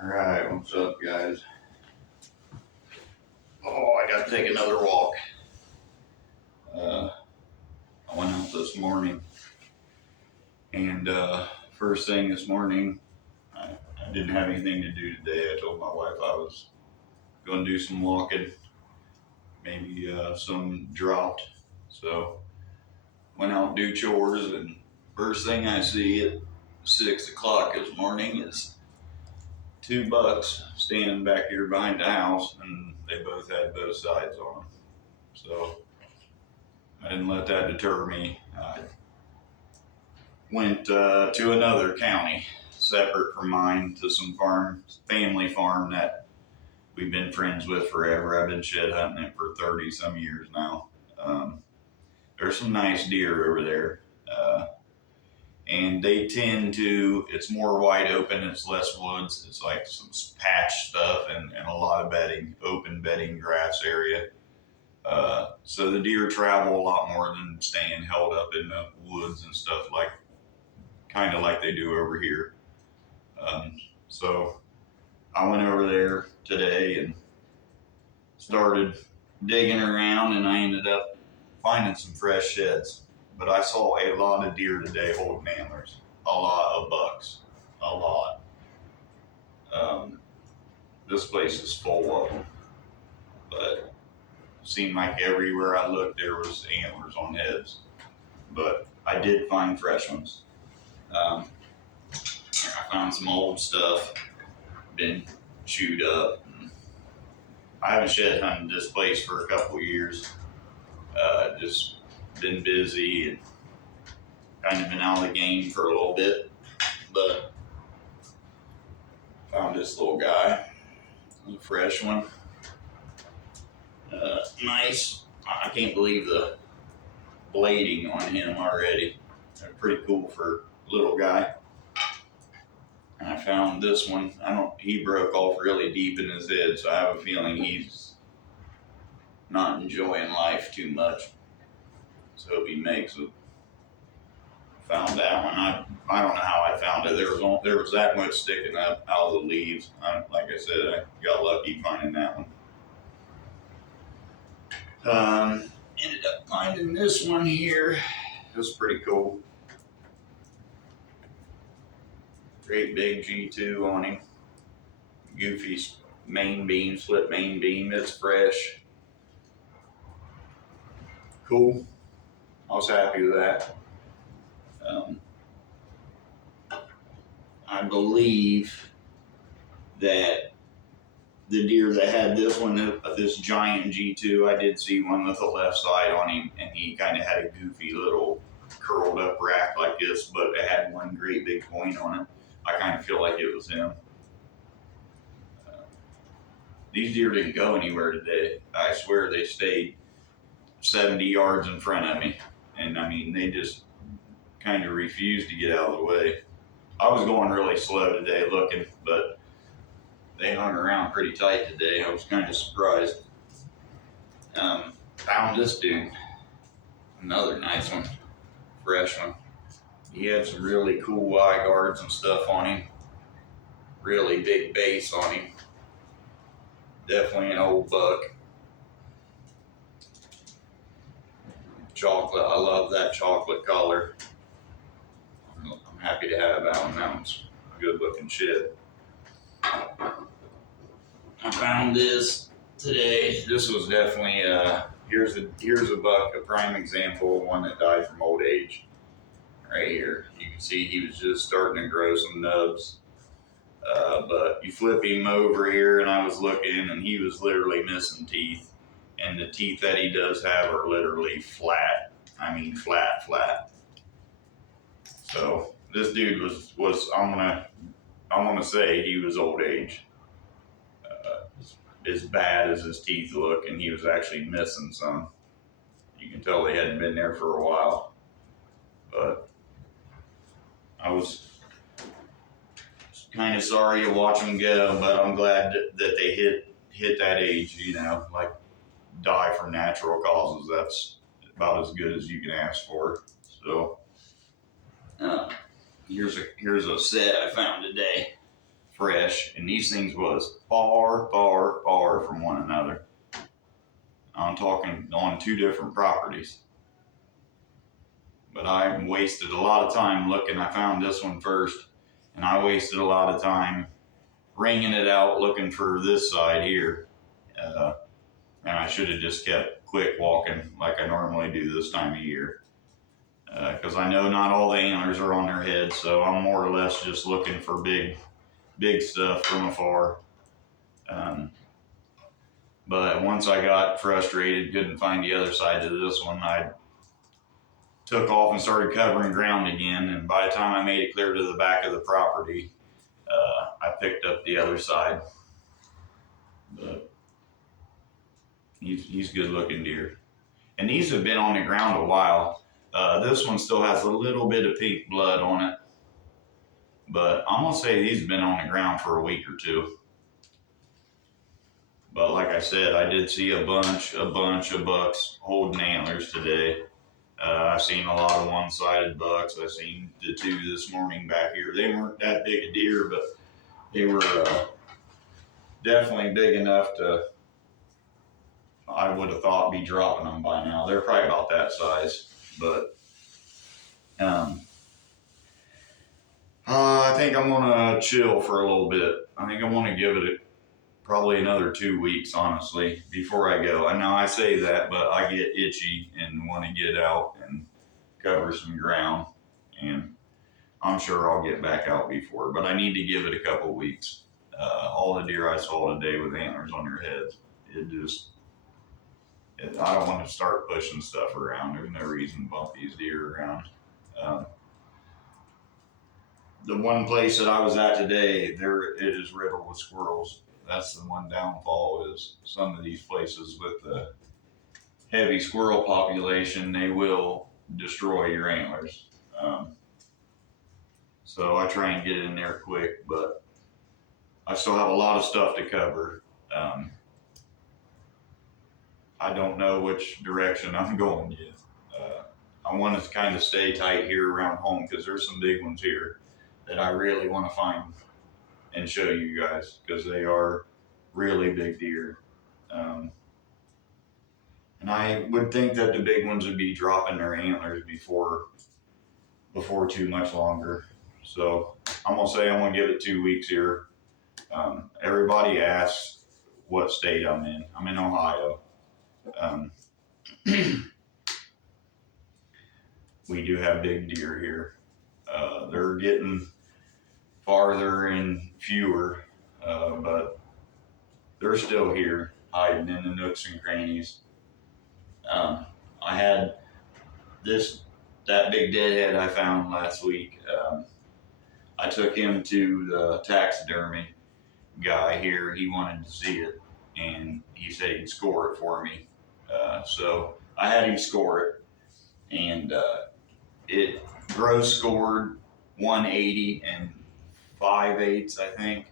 Alright, what's up, guys? Oh, I gotta take another walk. I went out this morning, and first thing this morning, I didn't have anything to do today. I told my wife I was going to do some walking, maybe some dropped. So, went out and do chores, and first thing I see at 6 o'clock this morning is two bucks standing back here behind the house, and they both had both sides on them. So I didn't let that deter me. I went to another county separate from mine to some family farm that we've been friends with forever. I've been shed hunting it for 30 some years now. There's some nice deer over there. And they tend to, it's more wide open, it's less woods, it's like some patch stuff and a lot of bedding, open bedding grass area. So the deer travel a lot more than staying held up in the woods and stuff kind of like they do over here. So I went over there today and started digging around, and I ended up finding some fresh sheds. But I saw a lot of deer today holding antlers, a lot of bucks, a lot. This place is full of them, but it seemed like everywhere I looked there was antlers on heads. But I did find fresh ones. I found some old stuff, been chewed up. I haven't shed hunted this place for a couple of years. Just been busy and kind of been out of the game for a little bit, but found this little guy. It was a fresh one. Nice. I can't believe the blading on him already. They're pretty cool for a little guy. And I found this one. He broke off really deep in his head, so I have a feeling he's not enjoying life too much. So hope he makes it. Found that one. I don't know how I found it. There was that much sticking up out of the leaves. Like I said, I got lucky finding that one. Ended up finding this one here. It was pretty cool. Great big G2 on him. Goofy main beam, split main beam. It's fresh. Cool. I was happy with that. I believe that the deer that had this one, this giant G2, I did see one with the left side on him, and he kind of had a goofy little curled up rack like this, but it had one great big point on it. I kind of feel like it was him. These deer didn't go anywhere today. I swear they stayed 70 yards in front of me. And I mean, they just kind of refused to get out of the way. I was going really slow today looking, but they hung around pretty tight today. I was kind of surprised. Found this dude. Another nice one. Fresh one. He had some really cool eye guards and stuff on him. Really big base on him. Definitely an old buck. Chocolate. I love that chocolate color. I'm happy to have that one. That one's a good looking shit. I found this today. This was definitely here's a buck, a prime example of one that died from old age. Right here, you can see he was just starting to grow some nubs. But you flip him over here, and I was looking, and he was literally missing teeth. And the teeth that he does have are literally flat. I mean, flat. So this dude was I'm gonna say he was old age. As bad as his teeth look, and he was actually missing some. You can tell they hadn't been there for a while. But I was kind of sorry to watch them go, but I'm glad that they hit that age, like die from natural causes. That's about as good as you can ask for. So here's a set I found today. fresh, and these things was far, far, far from one another. I'm talking on 2 different properties. But I wasted a lot of time looking. I found this one first, and I wasted a lot of time ringing it out looking for this side here. And I should have just kept quick walking like I normally do this time of year. Because I know not all the antlers are on their heads, so I'm more or less just looking for big stuff from afar. But once I got frustrated, couldn't find the other side to this one, I took off and started covering ground again. And by the time I made it clear to the back of the property, I picked up the other side. But he's good looking deer. And these have been on the ground a while. This one still has a little bit of pink blood on it. But I'm going to say these have been on the ground for a week or 2. But like I said, I did see a bunch of bucks holding antlers today. I've seen a lot of one-sided bucks. I've seen the 2 this morning back here. They weren't that big a deer, but they were definitely big enough to, I would have thought, be dropping them by now. They're probably about that size, but I think I'm gonna chill for a little bit. I think I want to give it probably another 2 weeks, honestly, before I go. I know I say that, but I get itchy and want to get out and cover some ground, and I'm sure I'll get back out before, but I need to give it a couple weeks. All the deer I saw today with antlers on their heads, I don't want to start pushing stuff around. There's no reason to bump these deer around. The one place that I was at today, it is riddled with squirrels. That's the one downfall, is some of these places with the heavy squirrel population, they will destroy your antlers. So I try and get in there quick, but I still have a lot of stuff to cover. I don't know which direction I'm going yet. I want to kind of stay tight here around home because there's some big ones here that I really want to find and show you guys, because they are really big deer. And I would think that the big ones would be dropping their antlers before too much longer. So I'm gonna say I'm gonna give it 2 weeks here. Everybody asks what state I'm in. I'm in Ohio. We do have big deer here. They're getting farther and fewer, but they're still here, hiding in the nooks and crannies. I had that big deadhead I found last week. I took him to the taxidermy guy here. He wanted to see it, and he said he'd score it for me. So I had him score it, and it gross scored 180 and 5/8, I think.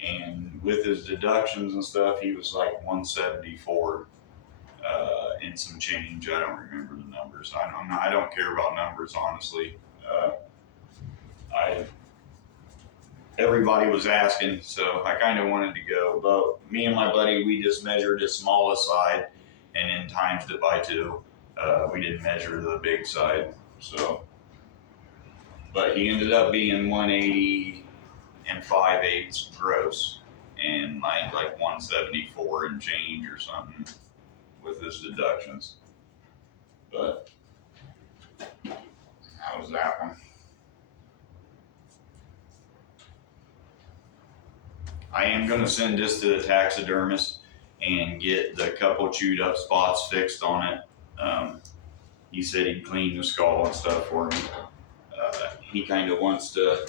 And with his deductions and stuff, he was like 174 and some change. I don't remember the numbers. I don't care about numbers, honestly. Everybody was asking, so I kind of wanted to go. But me and my buddy, we just measured the smallest side and then times it by 2. We didn't measure the big side. So, but he ended up being 180 and 5/8 gross, and like 174 and change or something with his deductions. But that was that one. I am going to send this to the taxidermist and get the couple chewed up spots fixed on it. He said he'd clean the skull and stuff for me. He kind of wants to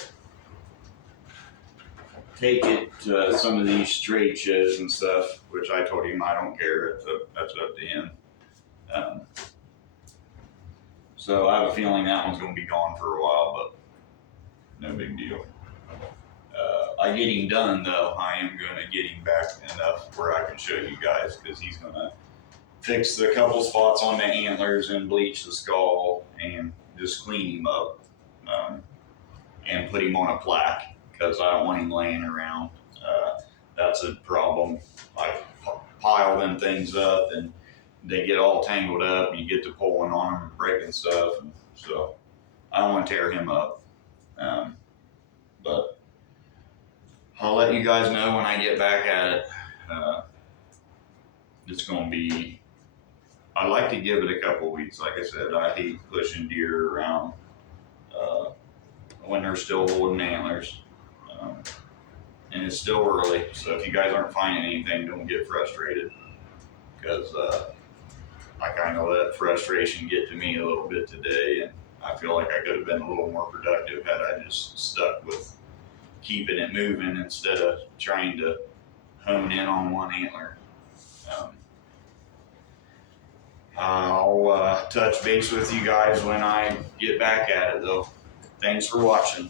take it to some of these trade shows and stuff, which I told him I don't care. That's up to him. So I have a feeling that one's going to be gone for a while, but no big deal. I get him done though. I am going to get him back enough where I can show you guys, because he's going to fix the couple spots on the antlers and bleach the skull and just clean him up and put him on a plaque. because I don't want him laying around. That's a problem. I pile them things up and they get all tangled up. And you get to pulling on them and breaking stuff. And so I don't want to tear him up. But I'll let you guys know when I get back at it. It's going to be, I like to give it a couple weeks. Like I said, I hate pushing deer around when they're still holding antlers. And it's still early, so if you guys aren't finding anything, don't get frustrated, because I kind of let frustration get to me a little bit today, and I feel like I could have been a little more productive had I just stuck with keeping it moving instead of trying to hone in on one antler. I'll touch base with you guys when I get back at it, though. Thanks for watching.